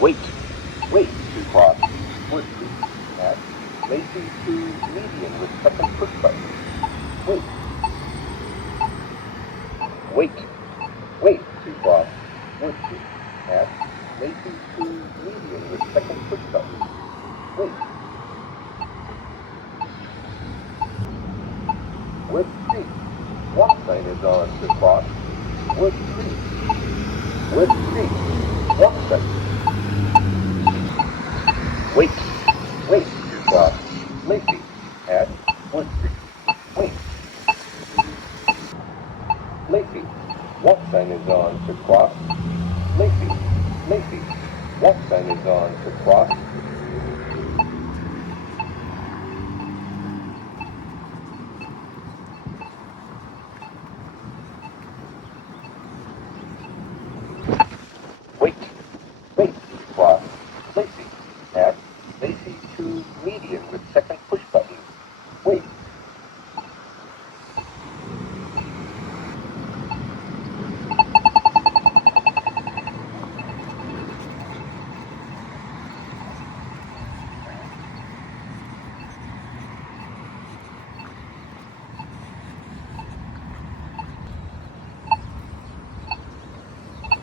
Wait. Wait to cross Woodcreek at Lacey to median with second push button. Wait. Wait. Wait to cross Woodcreek at Lacey to median with second push button. Wait. Woodcreek Walk sign is on to cross Woodcreek. Woodcreek Walk sign. Wait. Wait to cross Lacey at Woodcreek. Wait. Lacey Walk sign is on to cross. Lacey. Lacey Walk sign is on to cross. Wait. Wait to cross Lacey at Lacey to median with second push button. Wait.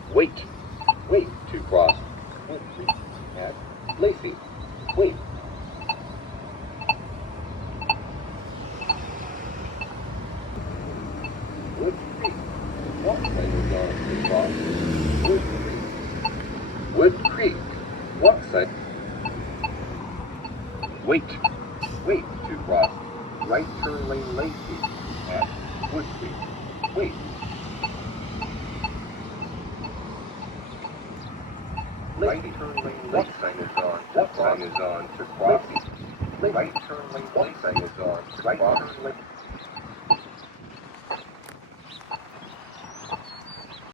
Wait. Wait to cross Woodcreek at Lacey. Wait. Woodcreek Walk sign is on to cross Woodcreek. Woodcreek Walk sign. Wait. Wait to cross right turn lane Lacey at Woodcreek. Wait. Right turn lane Lacey sign is on. Walk sign is on to cross. Right turn lane Lacey sign is on. Right turn lane.